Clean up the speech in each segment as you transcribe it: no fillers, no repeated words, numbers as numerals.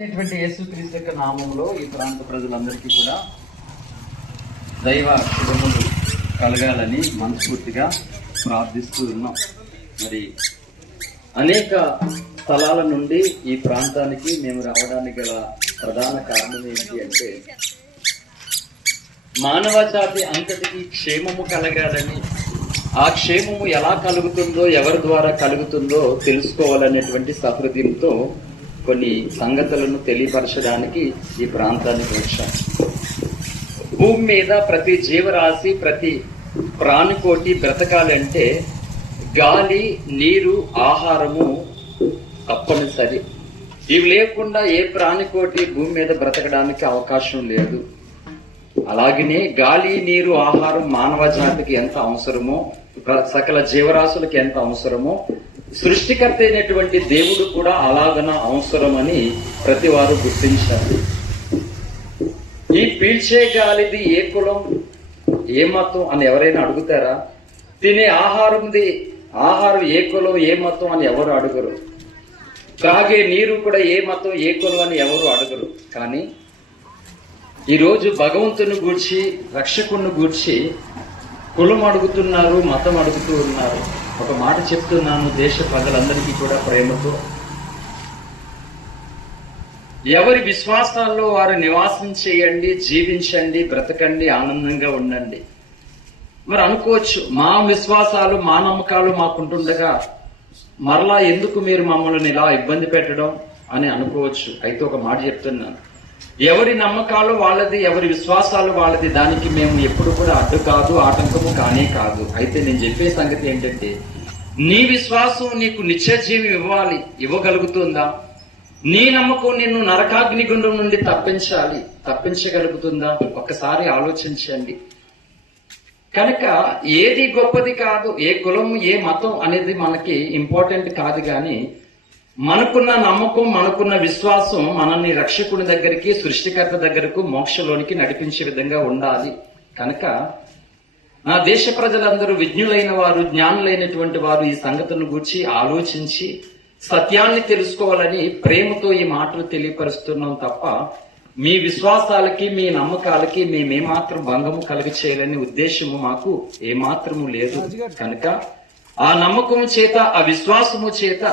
యేసుక్రీస్తు యొక్క నామంలో ఈ ప్రాంత ప్రజలందరికీ కూడా దైవ శుభములు కలగాలని మనస్ఫూర్తిగా ప్రార్థిస్తూ ఉన్నాం. మరి అనేక స్థలాల నుండి ఈ ప్రాంతానికి మేము రావడానికి గల ప్రధాన కారణం ఏంటి అంటే, మానవ జాతి అంతటికి క్షేమము కలగాలని, ఆ క్షేమము ఎలా కలుగుతుందో, ఎవరి ద్వారా కలుగుతుందో తెలుసుకోవాలనేటువంటి సహృదయంతో కొన్ని సంగతులను తెలియపరచడానికి ఈ ప్రాంతానికి వచ్చాం. భూమి మీద ప్రతి జీవరాశి, ప్రతి ప్రాణికోటి బ్రతకాలంటే గాలి, నీరు, ఆహారము తప్పనిసరి. ఇవి లేకుండా ఏ ప్రాణికోటి భూమి మీద బ్రతకడానికి అవకాశం లేదు. అలాగనే గాలి, నీరు, ఆహారం మానవ జాతికి ఎంత అవసరమో, సకల జీవరాశులకి ఎంత అవసరమో, సృష్టికర్త అయినటువంటి దేవుడు కూడా అలాగన అవసరమని ప్రతి వారు గుర్తించారు. ఈ పీల్చే గాలిది ఏ కులం, ఏ మతం అని ఎవరైనా అడుగుతారా? తినే ఆహారం ఏ కులం, ఏ మతం అని ఎవరు అడుగరు. త్రాగే నీరు కూడా ఏ మతం, ఏ కులం అని ఎవరు అడగరు. కానీ ఈరోజు భగవంతుని గూర్చి, రక్షకుని గూర్చి కులం అడుగుతున్నారు, మతం అడుగుతూ ఉన్నారు. ఒక మాట చెప్తున్నాను దేశ ప్రజలందరికీ కూడా ప్రేమతో, ఎవరి విశ్వాసాల్లో వారు నివాసం చేయండి, జీవించండి, బ్రతకండి, ఆనందంగా ఉండండి. మరి అనుకోవచ్చు, మా విశ్వాసాలు, మా నమ్మకాలు మాకుంటుండగా మరలా ఎందుకు మీరు మమ్మల్ని ఇలా ఇబ్బంది పెట్టడం అని అనుకోవచ్చు. అయితే ఒక మాట చెప్తున్నాను, ఎవరి నమ్మకాలు వాళ్ళది, ఎవరి విశ్వాసాలు వాళ్ళది, దానికి మేము ఎప్పుడు కూడా అడ్డు కాదు, ఆటంకము కానే కాదు. అయితే నేను చెప్పే సంగతి ఏంటంటే, నీ విశ్వాసం నీకు నిత్య జీవం ఇవ్వగలుగుతుందా? నీ నమ్మకం నిన్ను నరకాగ్ని గుండం నుండి తప్పించగలుగుతుందా? ఒక్కసారి ఆలోచించండి. కనుక ఏది గొప్పది కాదు, ఏ కులం, ఏ మతం అనేది మనకి ఇంపార్టెంట్ కాదు. కానీ మనకున్న నమ్మకం, మనకున్న విశ్వాసం మనల్ని రక్షకుని దగ్గరికి, సృష్టికర్త దగ్గరకు, మోక్షంలోనికి నడిపించే విధంగా ఉండాలి. కనుక నా దేశ ప్రజలందరూ విజ్ఞులైన వారు, జ్ఞానులైనటువంటి వారు ఈ సంగతులను గూర్చి ఆలోచించి సత్యాన్ని తెలుసుకోవాలని ప్రేమతో ఈ మాటలు తెలియపరుస్తున్నాం తప్ప మీ విశ్వాసాలకి, మీ నమ్మకాలకి మేమేమాత్రం భంగము కలుగ చేయాలనే ఉద్దేశము మాకు ఏమాత్రము లేదు. కనుక ఆ నమ్మకము చేత, ఆ విశ్వాసము చేత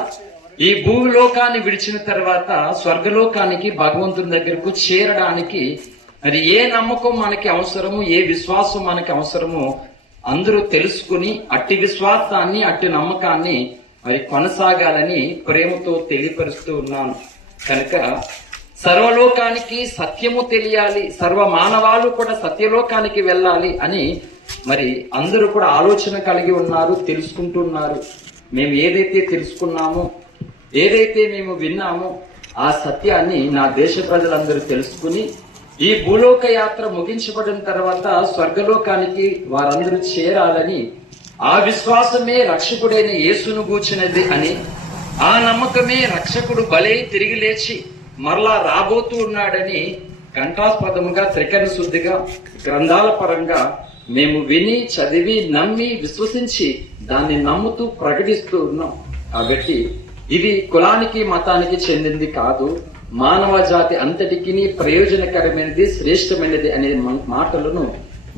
ఈ భూలోకాన్ని విడిచిన తర్వాత స్వర్గలోకానికి, భగవంతుని దగ్గరకు చేరడానికి మరి ఏ నమ్మకం మనకి అవసరము, ఏ విశ్వాసం మనకి అవసరమో అందరూ తెలుసుకుని అట్టి విశ్వాసాన్ని, అట్టి నమ్మకాన్ని మరి కొనసాగాలని ప్రేమతో తెలియపరుస్తూ ఉన్నాను. కనుక సర్వలోకానికి సత్యము తెలియాలి, సర్వ మానవాళు కూడా సత్యలోకానికి వెళ్ళాలి అని మరి అందరూ కూడా ఆలోచన కలిగి ఉన్నారు, తెలుసుకుంటున్నారు. మేము ఏదైతే తెలుసుకున్నామో, ఏదైతే మేము విన్నామో ఆ సత్యాన్ని నా దేశ ప్రజలందరూ తెలుసుకుని ఈ భూలోక యాత్ర ముగించబడిన తర్వాత స్వర్గలోకానికి వారందరూ చేరాలని, ఆ విశ్వాసమే రక్షకుడైన యేసును గూర్చినది అని, ఆ నమ్మకమే రక్షకుడు బలై తిరిగి లేచి మరలా రాబోతూ ఉన్నాడని ఘంటాస్పదముగా, త్రికరణ శుద్ధిగా, గ్రంథాల పరంగా మేము విని, చదివి, నమ్మి, విశ్వసించి దాన్ని నమ్ముతూ ప్రకటిస్తూ ఉన్నాం. కాబట్టి ఇది కులానికి, మతానికి చెందింది కాదు, మానవ జాతి అంతటికి ప్రయోజనకరమైనది, శ్రేష్టమైనది అనే మాటలను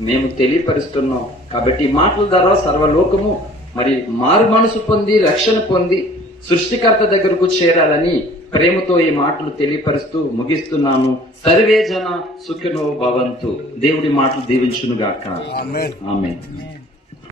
మేము తెలియపరుస్తున్నాం. కాబట్టి ఈ మాటల ద్వారా సర్వలోకము మరి మారు మనసు పొంది, రక్షణ పొంది సృష్టికర్త దగ్గరకు చేరాలని ప్రేమతో ఈ మాటలు తెలియపరుస్తూ ముగిస్తున్నాను. సర్వే జన సుఖినో భవంతు. దేవుడి మాటలు దీవించును గాక. ఆమేన్.